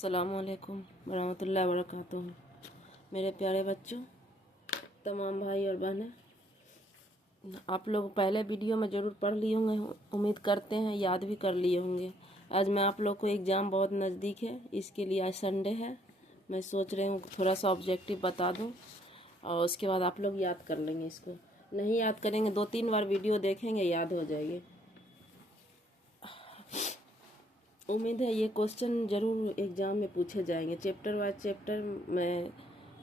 अस्सलामुअलैकुम वरहमतुल्लाहि वबरकातुहू। मेरे प्यारे बच्चों, तमाम भाई और बहनें, आप लोग पहले वीडियो में ज़रूर पढ़ लिए होंगे, उम्मीद करते हैं याद भी कर लिए होंगे। आज मैं आप लोग को एग्ज़ाम बहुत नज़दीक है, इसके लिए आज संडे है। मैं सोच रही हूँ थोड़ा सा ऑब्जेक्टिव बता दूँ और उसके बाद आप लोग याद कर लेंगे। इसको नहीं याद करेंगे, 2-3 बार वीडियो देखेंगे, याद हो जाएगी। उम्मीद है ये क्वेश्चन ज़रूर एग्ज़ाम में पूछे जाएंगे। चैप्टर वाइज चैप्टर मैं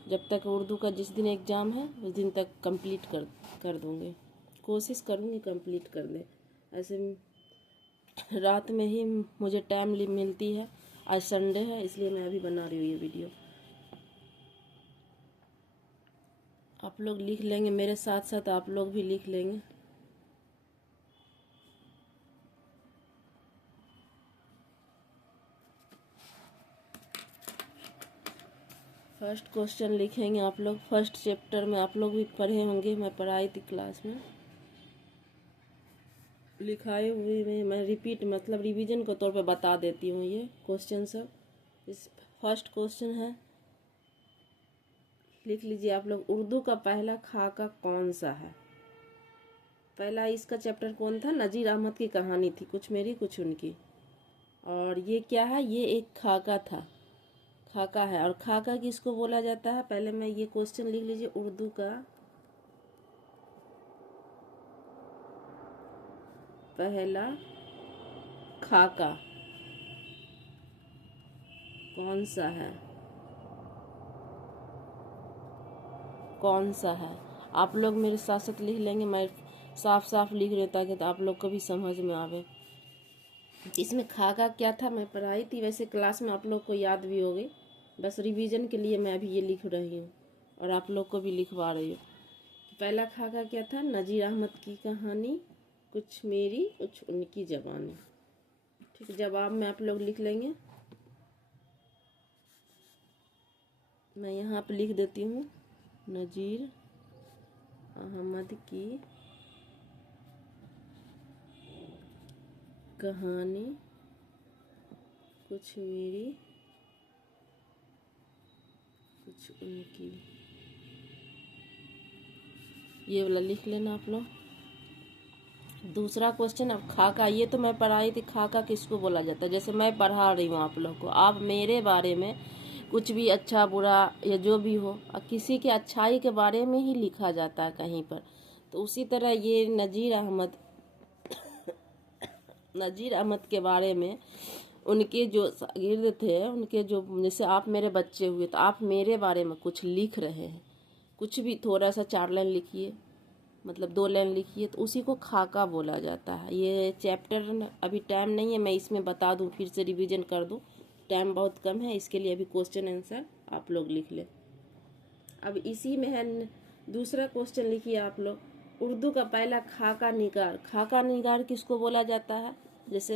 जब तक उर्दू का जिस दिन एग्ज़ाम है उस दिन तक कंप्लीट कर दूँगी। कोशिश करूँगी कंप्लीट कर दें। ऐसे रात में ही मुझे टाइम मिलती है। आज संडे है इसलिए मैं अभी बना रही हूँ ये वीडियो। आप लोग लिख लेंगे, मेरे साथ साथ आप लोग भी लिख लेंगे। फर्स्ट क्वेश्चन लिखेंगे आप लोग। फर्स्ट चैप्टर में आप लोग भी पढ़े होंगे, मैं पढ़ाई थी क्लास में। लिखाई हुई में मैं रिपीट मतलब रिवीजन के तौर पे बता देती हूँ ये क्वेश्चन सब। इस फर्स्ट क्वेश्चन है, लिख लीजिए आप लोग। उर्दू का पहला खाका कौन सा है? पहला इसका चैप्टर कौन था? नज़ीर अहमद की कहानी थी, कुछ मेरी कुछ उनकी। और ये क्या है? ये एक खाका था, खाका है। और खाका किसको बोला जाता है? पहले मैं ये क्वेश्चन लिख लीजिए। उर्दू का पहला खाका कौन सा है? कौन सा है? आप लोग मेरे साथ साथ लिख लेंगे। मैं साफ साफ लिख रही हूँ ताकि तो आप लोग को भी समझ में आवे। इसमें खाका क्या था मैं पढ़ाई थी, वैसे क्लास में आप लोग को याद भी हो गई। बस रिवीजन के लिए मैं अभी ये लिख रही हूँ और आप लोग को भी लिखवा रही हूँ। पहला खाका क्या था? नज़ीर अहमद की कहानी, कुछ मेरी कुछ उनकी ज़बानी। ठीक है, जवाब में आप लोग लिख लेंगे। मैं यहाँ पे लिख देती हूँ, नज़ीर अहमद की कहानी, कुछ मेरी कुछ उनकी। ये वाला लिख लेना आप लोग। दूसरा क्वेश्चन, अब खाका, ये तो मैं पढ़ाई थी। खाका किसको बोला जाता है? जैसे मैं पढ़ा रही हूँ आप लोग को, आप मेरे बारे में कुछ भी अच्छा बुरा या जो भी हो, किसी के अच्छाई के बारे में ही लिखा जाता है कहीं पर। तो उसी तरह ये नज़ीर अहमद के बारे में, उनके जो शागिर्द थे, उनके जो, जैसे आप मेरे बच्चे हुए तो आप मेरे बारे में कुछ लिख रहे हैं, कुछ भी थोड़ा सा 4 लाइन लिखिए, मतलब 2 लाइन लिखिए, तो उसी को खाका बोला जाता है। ये चैप्टर अभी टाइम नहीं है, मैं इसमें बता दूं, फिर से रिवीजन कर दूं। टाइम बहुत कम है, इसके लिए अभी क्वेश्चन आंसर आप लोग लिख लें। अब इसी में है दूसरा क्वेश्चन, लिखिए आप लोग। उर्दू का पहला खाका निगार, खाका निगार किसको बोला जाता है? जैसे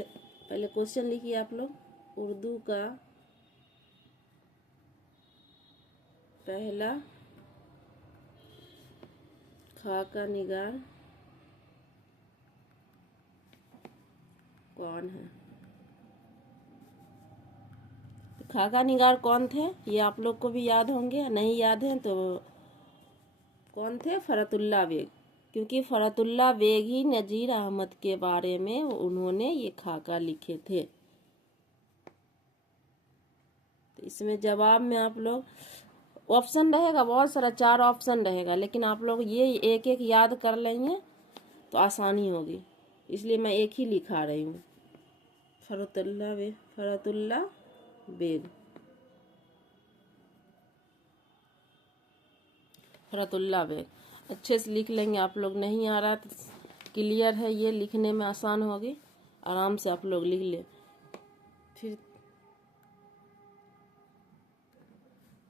पहले क्वेश्चन लिखिए आप लोग। उर्दू का पहला खाका निगार कौन है? खाका निगार कौन थे? ये आप लोग को भी याद होंगे, नहीं याद हैं तो कौन थे? फरतुल्ला बेग। क्योंकि फरतुल्ला बेग ही नज़ीर अहमद के बारे में उन्होंने ये खाका लिखे थे। तो इसमें जवाब में आप लोग ऑप्शन रहेगा बहुत सारा, 4 ऑप्शन रहेगा, लेकिन आप लोग ये एक एक याद कर लेंगे तो आसानी होगी, इसलिए मैं एक ही लिखा रही हूँ। फरतुल्ला बेग। फरतुल्ला बेग अच्छे से लिख लेंगे आप लोग। नहीं आ रहा तो क्लियर है, ये लिखने में आसान होगी, आराम से आप लोग लिख ले। फिर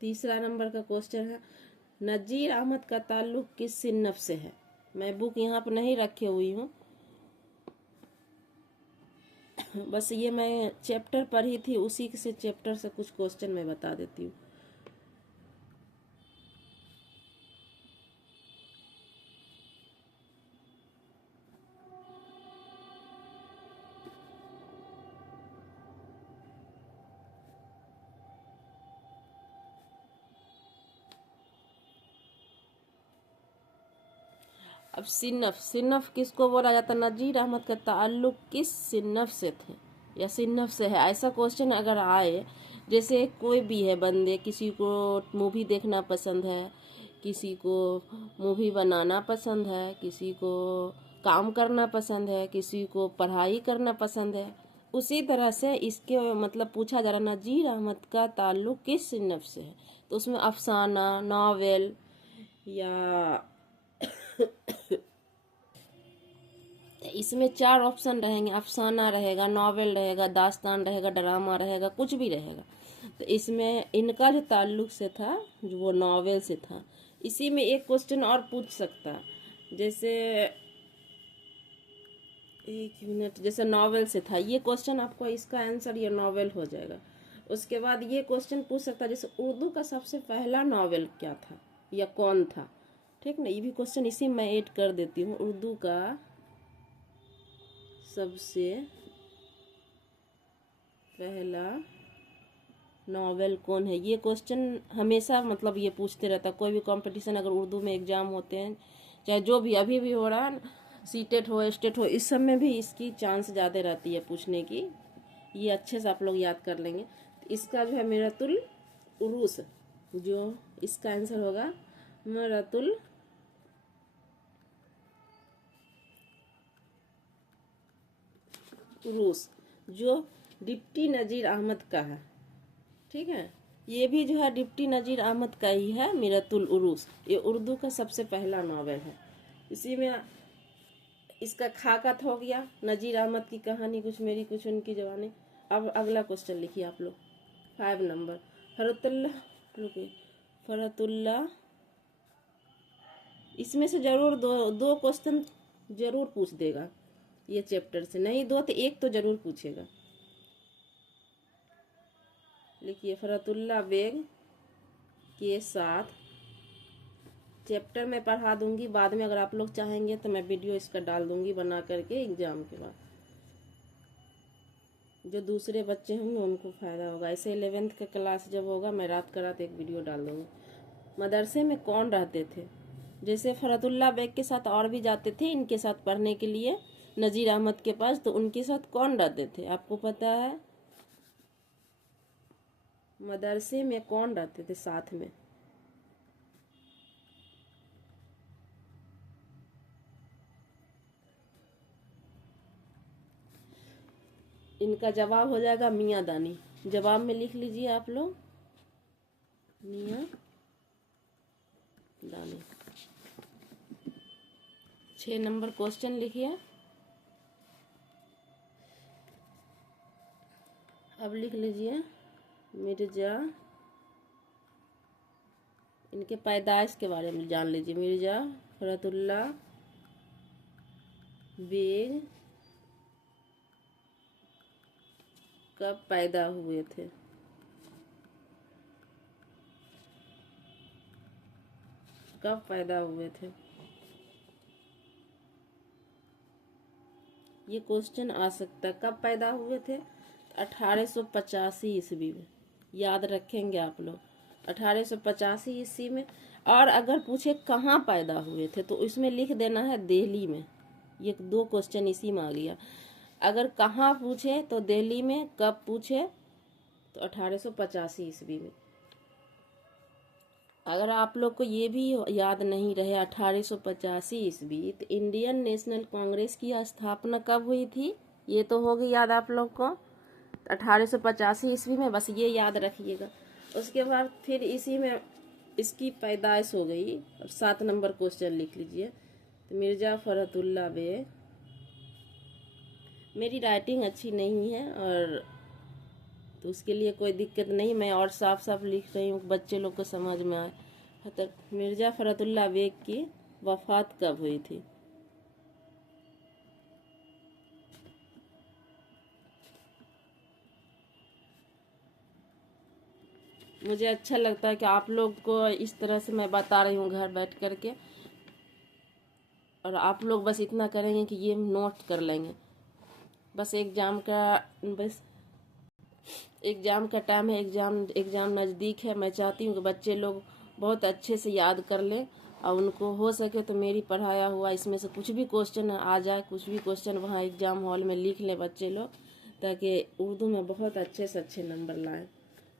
तीसरा नंबर का क्वेश्चन है, नज़ीर अहमद का ताल्लुक किस सिन्नफ से है? मैं बुक यहाँ पर नहीं रखे हुई हूँ, बस ये मैं चैप्टर पढ़ी थी, उसी से चैप्टर से कुछ क्वेश्चन मैं बता देती हूँ। अब सिन्नफ, सिन्नफ किसको बोला जाता है? नजीर अहमद का ताल्लुक किस सिन्नफ से थे या सिन्नफ से है? ऐसा क्वेश्चन अगर आए, जैसे कोई भी है बंदे, किसी को मूवी देखना पसंद है, किसी को मूवी बनाना पसंद है, किसी को काम करना पसंद है, किसी को पढ़ाई करना पसंद है, उसी तरह से इसके मतलब पूछा जा रहा नजीर अहमद का ताल्लुक किस सिन्नफ से है। तो उसमें अफसाना, नावल या इसमें 4 ऑप्शन रहेंगे, अफसाना रहेगा, नावल रहेगा, दास्तान रहेगा, ड्रामा रहेगा, कुछ भी रहेगा। तो इसमें इनका जो ताल्लुक से था जो वो नावल से था। इसी में एक क्वेश्चन और पूछ सकता, जैसे एक मिनट, जैसे नावल से था, ये क्वेश्चन आपको इसका आंसर ये नावल हो जाएगा। उसके बाद ये क्वेश्चन पूछ सकता जैसे उर्दू का सबसे पहला नावल क्या था या कौन था, ठीक ना। ये भी क्वेश्चन इसी में ऐड कर देती हूँ, उर्दू का सबसे पहला नावल कौन है। ये क्वेश्चन हमेशा मतलब ये पूछते रहता, कोई भी कंपटीशन अगर उर्दू में एग्जाम होते हैं, चाहे जो भी अभी भी हो रहा है, सीटेट हो, स्टेट हो, इस सब में भी इसकी चांस ज़्यादा रहती है पूछने की। ये अच्छे से आप लोग याद कर लेंगे। तो इसका जो है मिरतुल उरूस, जो इसका आंसर होगा मिरतुल उरूस, जो डिप्टी नज़ीर अहमद का है, ठीक है। ये भी जो है डिप्टी नज़ीर अहमद का ही है, मिरतुल उरूस। ये उर्दू का सबसे पहला नावल है। इसी में इसका खाकत हो गया, नज़ीर अहमद की कहानी, कुछ मेरी कुछ उनकी जवानी। अब अगला क्वेश्चन लिखिए आप लोग, 5 नंबर। फरतुल्ला, इसमें से जरूर दो क्वेश्चन जरूर पूछ देगा ये चैप्टर से, नहीं 2 तो 1 तो जरूर पूछेगा। लिखिए, फरतुल्ला बेग के साथ चैप्टर में पढ़ा दूंगी, बाद में अगर आप लोग चाहेंगे तो मैं वीडियो इसका डाल दूंगी बना करके एग्जाम के बाद। जो दूसरे बच्चे होंगे उनको फ़ायदा होगा। ऐसे 11th का क्लास जब होगा मैं रात का रात एक वीडियो डाल दूंगी। मदरसे में कौन रहते थे? जैसे फरतुल्ला बेग के साथ और भी जाते थे इनके साथ पढ़ने के लिए नज़ीर अहमद के पास, तो उनके साथ कौन रहते थे आपको पता है? मदरसे में कौन रहते थे साथ में? इनका जवाब हो जाएगा मियाँ दानी। जवाब में लिख लीजिए आप लोग, मियाँ दानी। 6 नंबर क्वेश्चन लिखिए। अब लिख लीजिए मिर्जा, इनके पैदाइश के बारे में जान लीजिए। मिर्जा फरतुल्ला बेग कब पैदा हुए थे? कब पैदा हुए थे? ये क्वेश्चन आ सकता है, कब पैदा हुए थे? 1885 ईस्वी में, याद रखेंगे आप लोग, 1885 ईस्वी में। और अगर पूछे कहाँ पैदा हुए थे तो इसमें लिख देना है दिल्ली में। ये 2 क्वेश्चन इसी में आ गया। अगर कहाँ पूछे तो दिल्ली में, कब पूछे तो 1885 ईस्वी में। अगर आप लोग को ये भी याद नहीं रहे 1885 ईस्वी, तो इंडियन नेशनल कांग्रेस की स्थापना कब हुई थी ये तो होगी याद आप लोग को, 1885 ईस्वी में, बस ये याद रखिएगा। उसके बाद फिर इसी में इसकी पैदाइश हो गई। और 7 नंबर क्वेश्चन लिख लीजिए, तो मिर्जा फरतुल्ला बेग, मेरी राइटिंग अच्छी नहीं है और तो उसके लिए कोई दिक्कत नहीं, मैं और साफ साफ लिख रही हूँ, बच्चे लोग को समझ में आए। तो मिर्जा फरतुल्ला बेग की वफात कब हुई थी? मुझे अच्छा लगता है कि आप लोग को इस तरह से मैं बता रही हूँ घर बैठ करके, और आप लोग बस इतना करेंगे कि ये नोट कर लेंगे। बस एग्ज़ाम का टाइम है, एग्ज़ाम नज़दीक है। मैं चाहती हूँ कि बच्चे लोग बहुत अच्छे से याद कर लें, और उनको हो सके तो मेरी पढ़ाया हुआ इसमें से कुछ भी क्वेश्चन आ जाए, कुछ भी क्वेश्चन वहाँ एग्जाम हॉल में लिख लें बच्चे लोग, ताकि उर्दू में बहुत अच्छे से अच्छे नंबर लाएं।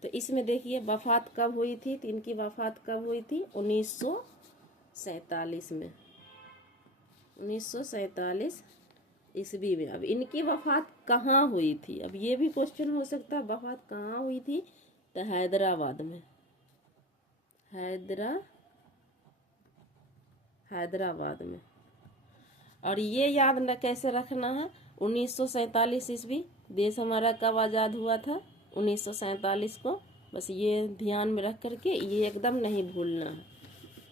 तो इसमें देखिए वफ़ात कब हुई थी, तो इनकी वफ़ात कब हुई थी? 1947 में, 1947 ईस्वी में। अब इनकी वफ़ात कहाँ हुई थी? अब ये भी क्वेश्चन हो सकता है, वफ़ात कहाँ हुई थी? तो हैदराबाद में, हैदराबाद में। और ये याद न कैसे रखना है, 1947 ईस्वी देश हमारा कब आज़ाद हुआ था? 1947 को। बस ये ध्यान में रख करके ये एकदम नहीं भूलना है।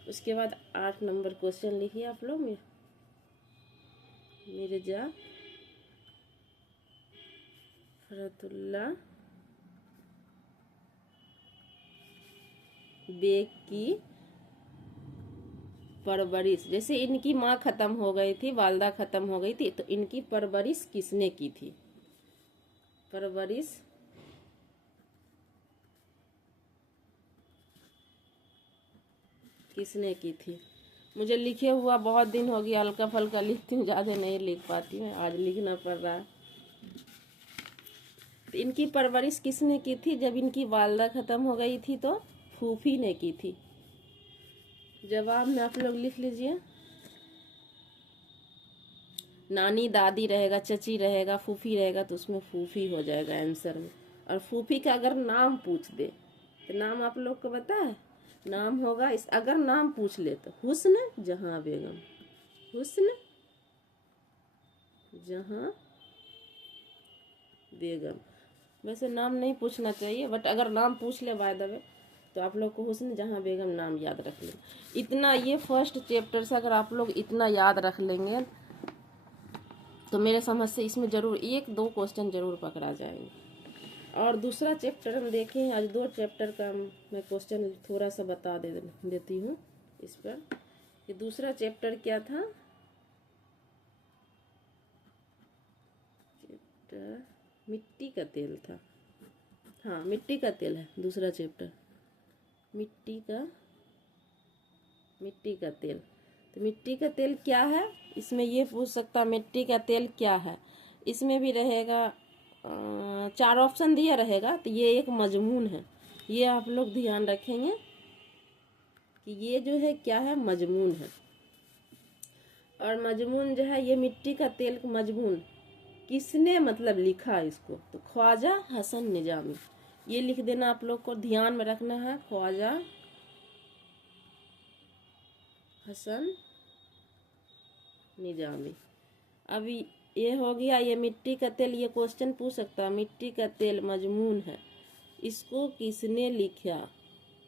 उसके बाद 8 नंबर क्वेश्चन लिखिए आप लोग। मिर्जा फखरुद्दीन बेग की परवरिश, जैसे इनकी माँ खत्म हो गई थी, वालदा खत्म हो गई थी, तो इनकी परवरिश किसने की थी? परवरिश किसने की थी? मुझे लिखे हुआ बहुत दिन हो गया, हल्का फल्का लिखती हूँ, ज़्यादा नहीं लिख पाती हूँ, आज लिखना पड़ रहा है। तो इनकी परवरिश किसने की थी? जब इनकी वालदा ख़त्म हो गई थी तो फूफी ने की थी। जवाब में आप लोग लिख लीजिए, नानी दादी रहेगा, चची रहेगा, फूफी रहेगा, तो उसमें फूफी हो जाएगा आंसर में। और फूफी का अगर नाम पूछ दे तो नाम आप लोग को पता है? नाम होगा इस, अगर नाम पूछ ले तो हुस्न जहां बेगम, हुस्न जहां बेगम। वैसे नाम नहीं पूछना चाहिए, बट अगर नाम पूछ ले बाय द वे तो आप लोग को हुस्न जहां बेगम नाम याद रख लें। इतना ये फर्स्ट चैप्टर से अगर आप लोग इतना याद रख लेंगे तो मेरे समझ से इसमें जरूर 1-2 क्वेश्चन जरूर पकड़ा जाएंगे। और दूसरा चैप्टर हम देखें, आज 2 चैप्टर का मैं क्वेश्चन थोड़ा सा बता देती हूँ इस पर। ये दूसरा चैप्टर क्या था? चैप्टर मिट्टी का तेल था। हाँ, मिट्टी का तेल है दूसरा चैप्टर, मिट्टी का तेल। तो मिट्टी का तेल क्या है? इसमें ये पूछ सकता, मिट्टी का तेल क्या है? इसमें भी रहेगा 4 ऑप्शन दिया रहेगा, तो ये एक मजमून है। ये आप लोग ध्यान रखेंगे कि ये जो है क्या है? मजमून है। और मजमून जो है, ये मिट्टी का तेल मजमून किसने मतलब लिखा इसको? तो ख्वाजा हसन निजामी। ये लिख देना आप लोग को, ध्यान में रखना है, ख्वाजा हसन निजामी। अभी ये हो गया, ये मिट्टी का तेल, ये क्वेश्चन पूछ सकता है, मिट्टी का तेल मजमून है, इसको किसने लिखा?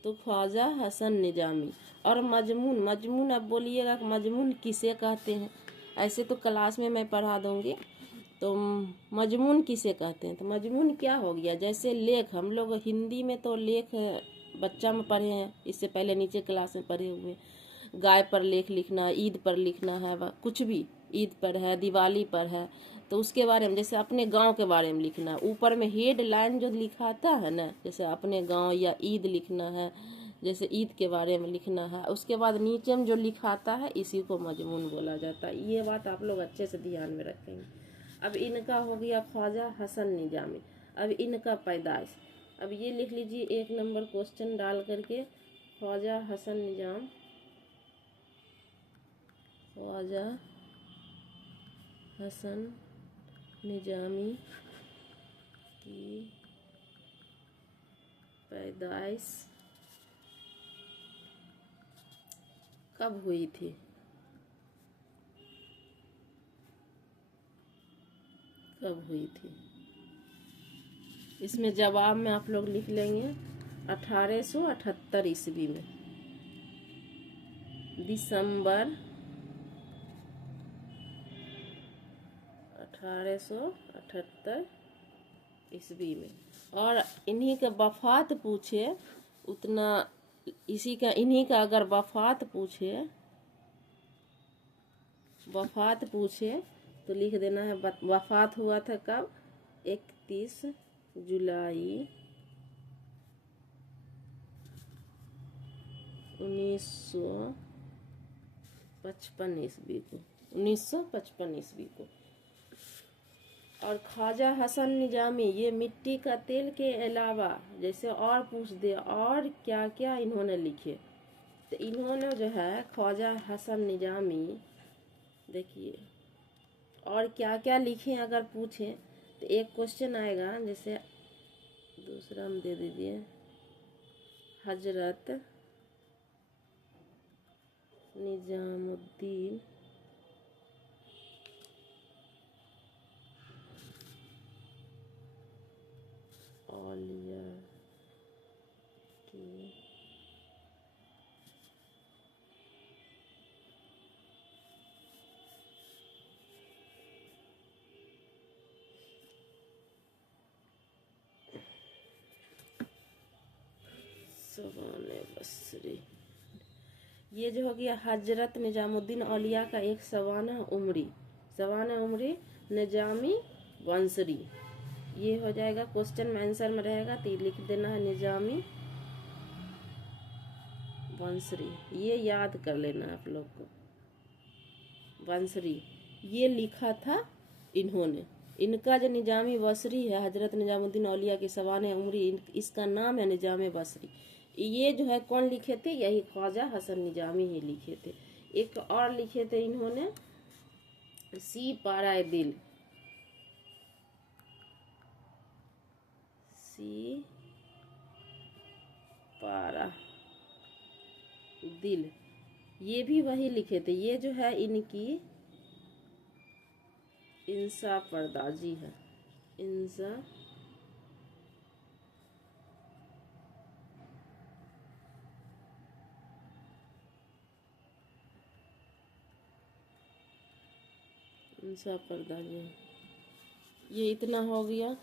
तो ख्वाजा हसन निजामी। और मजमून अब बोलिएगा कि मजमून किसे कहते हैं? ऐसे तो क्लास में मैं पढ़ा दूंगी, तो मजमून किसे कहते हैं? तो मजमून क्या हो गया? जैसे लेख, हम लोग हिंदी में तो लेख बच्चा में पढ़े हैं, इससे पहले नीचे क्लास में पढ़े हुए। गाय पर लेख लिखना, ईद पर लिखना है, कुछ भी, ईद पर है, दिवाली पर है, तो उसके बारे में, जैसे अपने गांव के बारे में लिखना, ऊपर में हेड लाइन जो लिखाता है ना, जैसे अपने गांव या ईद लिखना है, जैसे ईद के बारे में लिखना है, उसके बाद नीचे में जो लिखाता है इसी को मजमून बोला जाता है। ये बात आप लोग अच्छे से ध्यान में रखेंगे। अब इनका हो गया ख्वाजा हसन निजामी। अब इनका पैदाइश, अब ये लिख लीजिए 1 नंबर क्वेश्चन डाल करके, ख्वाजा हसन निजाम, ख्वाजा हसन निजामी की पैदाइश कब हुई थी? कब हुई थी? इसमें जवाब में आप लोग लिख लेंगे 1878 ईस्वी में, दिसंबर 1878 ईस्वी में। और इन्हीं का वफात पूछे, उतना इन्हीं का अगर वफात पूछे तो लिख देना है वफात हुआ था कब? 31 जुलाई 1955 ईस्वी को, 1955 ईस्वी को। और ख्वाजा हसन निजामी ये मिट्टी का तेल के अलावा जैसे और पूछ दे और क्या क्या इन्होंने लिखे, तो इन्होंने जो है ख्वाजा हसन निजामी, देखिए और क्या क्या लिखे अगर पूछे तो एक क्वेश्चन आएगा, जैसे दूसरा में दे दीजिए हजरत निजामुद्दीन औलिया की सवाने बसरी, ये जो हो गया हजरत निजामुद्दीन औलिया का एक सवाना उमरी निजामी बंसरी, ये हो जाएगा क्वेश्चन में आंसर में रहेगा, तो लिख देना है निजामी बंसरी, ये याद कर लेना आप लोग को। बंसरी ये लिखा था इन्होंने, इनका जो निजामी बसरी है हजरत निजामुद्दीन औलिया की सवाने उमरी, इसका नाम है निजाम बसरी। ये जो है कौन लिखे थे, यही ख्वाजा हसन निजामी ही लिखे थे। एक और लिखे थे इन्होंने सी पारा दिल, सी पारा दिल, ये भी वही लिखे थे। ये जो है इनकी इंसा पर्दाजी है, इंसा पर्दाजी। ये इतना हो गया,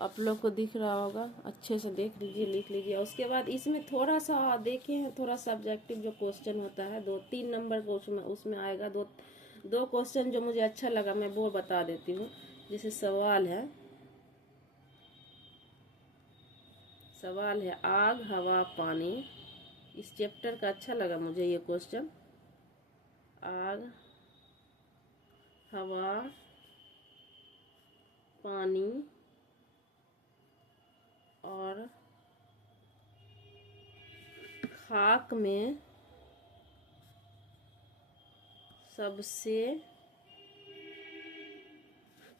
आप लोग को दिख रहा होगा, अच्छे से देख लीजिए, लिख लीजिए। उसके बाद इसमें थोड़ा सा देखे हैं, थोड़ा सब्जेक्टिव जो क्वेश्चन होता है 2-3 नंबर को उसमें आएगा। दो क्वेश्चन जो मुझे अच्छा लगा मैं वो बता देती हूँ। जैसे सवाल है आग हवा पानी, इस चैप्टर का अच्छा लगा मुझे ये क्वेश्चन। आग हवा पानी और खाक में सबसे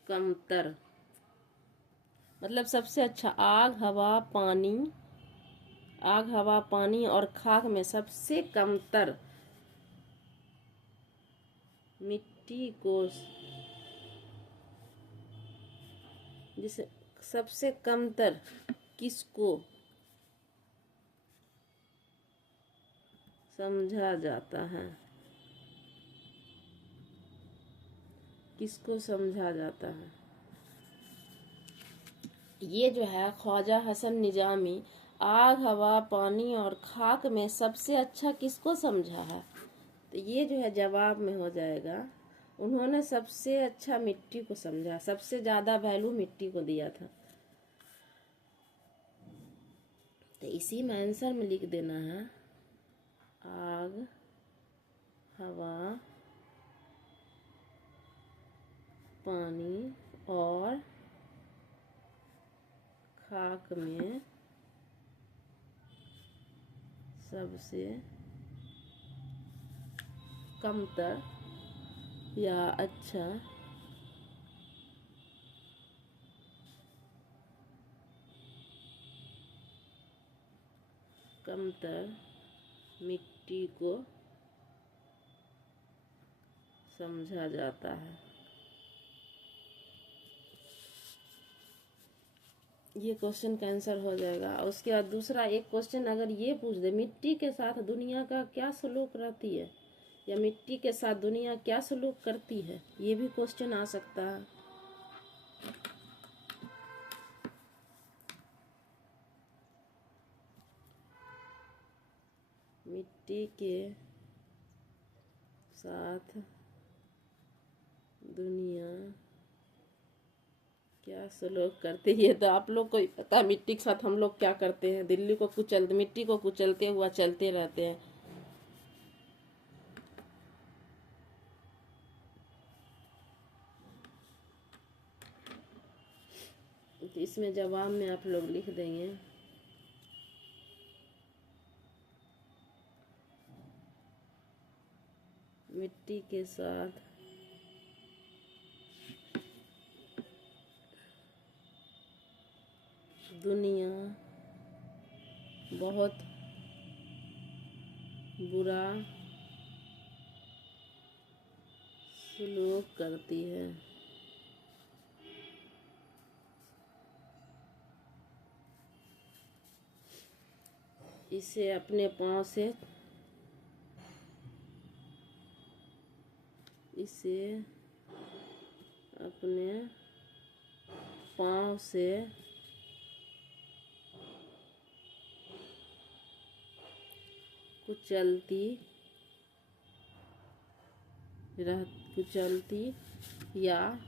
कमतर, मतलब सबसे अच्छा आग हवा पानी और खाक में सबसे कमतर मिट्टी को, जिसे सबसे कमतर किसको समझा जाता है, किसको समझा जाता है। ये जो है ख्वाजा हसन निजामी आग हवा पानी और खाक में सबसे अच्छा किसको समझा है, तो ये जो है जवाब में हो जाएगा, उन्होंने सबसे अच्छा मिट्टी को समझा, सबसे ज्यादा वैल्यू मिट्टी को दिया था। तो इसी में आंसर में लिख देना है आग हवा पानी और खाक में सबसे कमतर या अच्छा कमतर मिट्टी को समझा जाता है। ये क्वेश्चन का आंसर हो जाएगा। उसके बाद दूसरा एक क्वेश्चन अगर ये पूछ दे, मिट्टी के साथ दुनिया का क्या सलूक रहती है, या मिट्टी के साथ दुनिया क्या सलूक करती है, ये भी क्वेश्चन आ सकता है। मिट्टी के साथ दुनिया क्या सलूक करती है, तो आप लोग को पता है मिट्टी के साथ हम लोग क्या करते हैं, मिट्टी को कुचलते हुआ चलते रहते हैं। तो इसमें जवाब में आप लोग लिख देंगे मिट्टी के साथ दुनिया बहुत बुरा सलूक करती है। इसे अपने पाँव से कुचलती या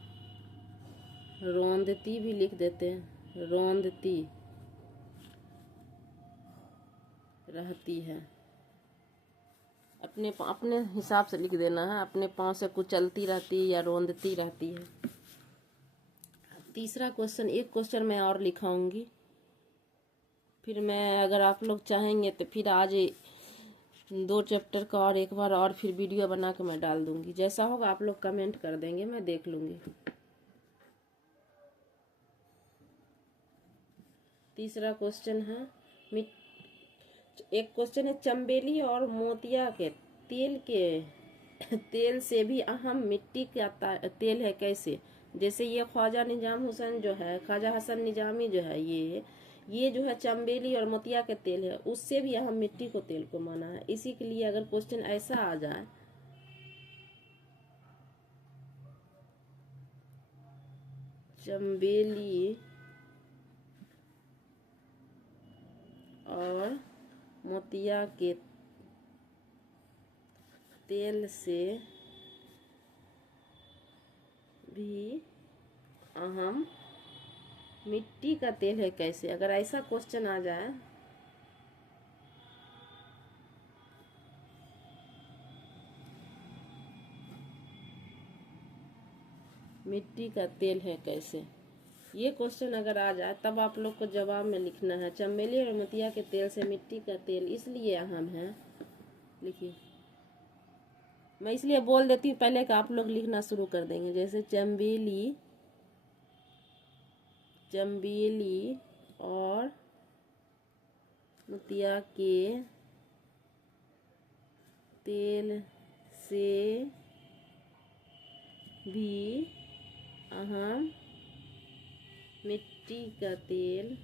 रौंदती भी लिख देते हैं, रौंदती रहती है। अपने हिसाब से लिख देना है, अपने पाँव से कुचलती रहती है या रौंदती रहती है। तीसरा क्वेश्चन, एक क्वेश्चन मैं और लिखाऊंगी, फिर मैं अगर आप लोग चाहेंगे तो फिर आज 2 चैप्टर का और एक बार और फिर वीडियो बना के मैं डाल दूंगी। जैसा होगा आप लोग कमेंट कर देंगे, मैं देख लूंगी। तीसरा क्वेश्चन है, एक क्वेश्चन है, चंबेली और मोतिया के तेल से भी अहम मिट्टी का तेल है कैसे? जैसे ये ख्वाजा हसन निजामी जो है, ये जो है चंबेली और मोतिया के तेल है, उससे भी अहम मिट्टी को तेल को माना है। इसी के लिए अगर क्वेश्चन ऐसा आ जाए, चंबेली और मोतिया के तेल से भी अहम मिट्टी का तेल है कैसे? अगर ऐसा क्वेश्चन आ जाए, मिट्टी का तेल है कैसे, ये क्वेश्चन अगर आ जाए तब आप लोग को जवाब में लिखना है चंबेली और मोतिया के तेल से मिट्टी का तेल इसलिए अहम है। लिखिए, मैं इसलिए बोल देती हूँ पहले कि आप लोग लिखना शुरू कर देंगे। जैसे चंबेली और मोतिया के तेल से भी अहम मिट्टी का तेल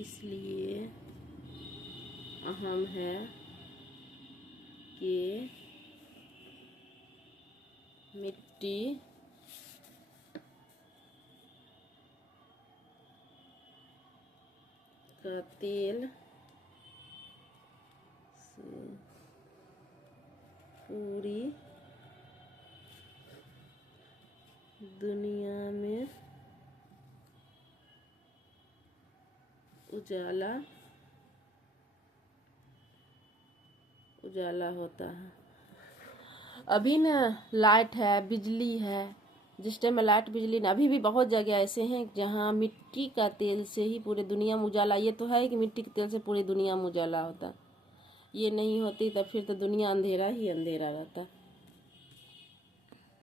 इसलिए अहम है कि मिट्टी का तेल से पूरी दुनिया में उजाला होता है। अभी ना लाइट है, बिजली है, जिस टाइम में लाइट बिजली ना, अभी भी बहुत जगह ऐसे हैं जहाँ मिट्टी का तेल से ही पूरी दुनिया में उजाला, ये तो है कि मिट्टी के तेल से पूरी दुनिया में उजाला होता, ये नहीं होती तो फिर तो दुनिया अंधेरा ही अंधेरा रहता।